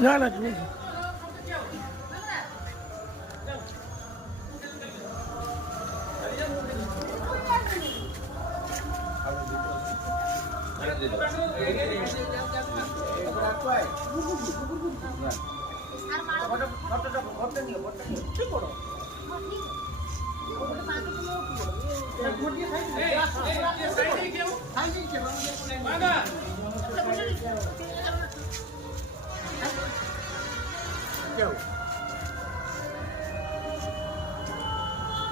না না তুমি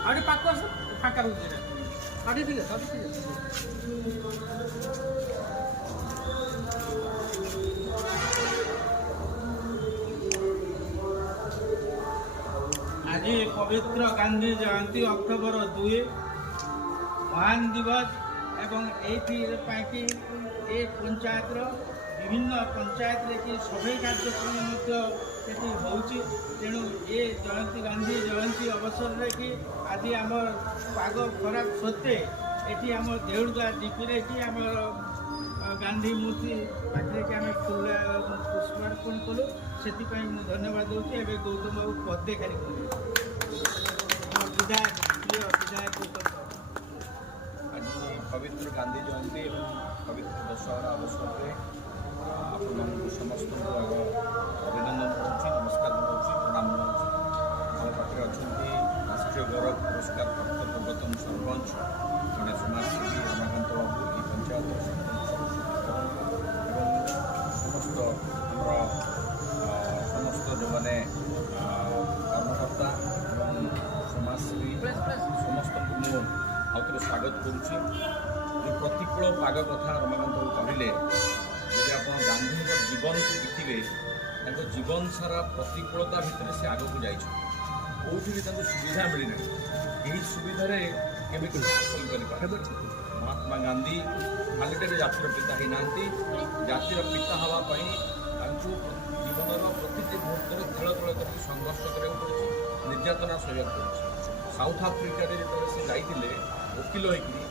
আরে পাক করছ ফাঁকা রুজি না আরে ঠিক আছে আজি পবিত্র গান্ধী জয়ন্তী অক্টোবর 2 মহান দিবস এবং এইপাই এই পঞ্চায়েতর বিভিন্ন পঞ্চায়েত কি সভা কার্যক্রম সেটি হচ্ছে তেণু এ জয়ন্তী গান্ধী জয়ন্তী অবসরের কি আজ আমার পাগ খরাপ সত্ত্বে এটি আমার দেউড়গা ডিপিরে কি আমার গান্ধী মূর্তি পাখে কি আমি ফুল পুষ্পার্পণ কলু সেপাই মু ধন্যবাদ দেছি এবে গৌতম বাবু পদে খালি বিধায়ক প্রিয় বিধায়ক গৌতম আজ পবিত্র গান্ধী জয়ন্তী এবং পবিত্র দশহরা অবসরে আপনার সমস্ত আগ অভিনন্দন করছি নমস্কার জনাওছি প্রণাম জনাওছি আমার পাখে অনেক রাষ্ট্রীয় গৌরব পুরস্কার প্রাপ্ত প্রগতম সরপঞ্চ জনে সমাজসেবী রমাকান্ত বাবু এই পঞ্চায়েত এবং সমস্ত আমার সমস্ত যে কর্মকর্তা এবং সমাজসেবী সমস্ত মু আউথরে স্বাগত করুছি যে প্রতিকূল পাগ কথা রমাকান্ত বাবু কহিলে যদি আপনার গান্ধীর জীবনকে ଦେଖିବେ ତାଙ୍କ ଜୀବନ ସାରା ପ୍ରତିକୂଳତା ଭିତରେ ସେ ଆଗକୁ ଯାଇଛନ୍ତି କେଉଁଠି ବି ତାଙ୍କୁ ସୁବିଧା ମିଳିନାହିଁ ଏହି ସୁବିଧାରେ କେବେ କିଛି ହାସଲ କରିପାରିବେ ମହାତ୍ମା ଗାନ୍ଧୀ ଖାଲିଟାରେ ଜାତିର ପିତା ହେଇନାହାନ୍ତି ଜାତିର ପିତା ହେବା ପାଇଁ ତାଙ୍କୁ ଜୀବନର ପ୍ରତିଟି ମୁହୂର୍ତ୍ତରେ ଥଳ ଥଳ କରିକି ସଂଘର୍ଷ କରିବାକୁ ପଡ଼ୁଛି ନିର୍ଯାତନା ସହିବାକୁ ପଡ଼ୁଛି ସାଉଥ ଆଫ୍ରିକାରେ ଯେତେବେଳେ ସେ ଯାଇଥିଲେ ଓକିଲ ହୋଇକରି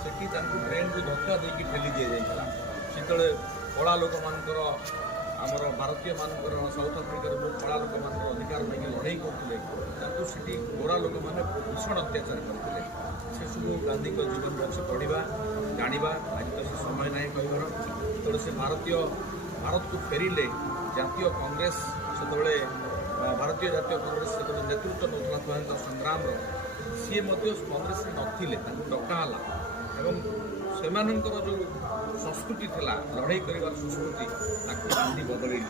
ସେଠି ତାଙ୍କୁ ଟ୍ରେନ୍ରୁ ଧକ୍କା ଦେଇକି ଠେଲି ଦିଆଯାଇଥିଲା ସେତେବେଳେ କଳା ଲୋକମାନଙ୍କର ଆମର ଭାରତୀୟମାନଙ୍କର ସାଉଥ ଆଫ୍ରିକାର ଯେଉଁ କଳା ଲୋକମାନଙ୍କର ଅଧିକାର ନେଇକି ଲଢ଼େଇ କରୁଥିଲେ ତାକୁ ସେଠି ଗୋରା ଲୋକମାନେ ଭୀଷଣ ଅତ୍ୟାଚାର କରିଥିଲେ ସେସବୁ ଗାନ୍ଧୀଙ୍କ ଜୀବନରେ ଅଛି ପଢ଼ିବା ଜାଣିବା ଆଜି ତ ସେ ସମୟ ନାହିଁ କହିବାର ଯେତେବେଳେ ସେ ଭାରତକୁ ଫେରିଲେ ଜାତୀୟ କଂଗ୍ରେସ ସେତେବେଳେ ଭାରତୀୟ ଜାତୀୟ କଂଗ୍ରେସ ସେତେବେଳେ ନେତୃତ୍ୱ ନେଉଥିଲା ସ୍ୱାଧୀନତା ସଂଗ୍ରାମର ସିଏ ମଧ୍ୟ କଂଗ୍ରେସରେ ନଥିଲେ ତାଙ୍କୁ ଡକା ହେଲା ଏବଂ ସେମାନଙ୍କର ଯେଉଁ ସଂସ୍କୃତି ଥିଲା ଲଢ଼େଇ କରିବାର ସଂସ୍କୃତି ତାକୁ ଗାନ୍ଧୀ ବଦଳେଇଲେ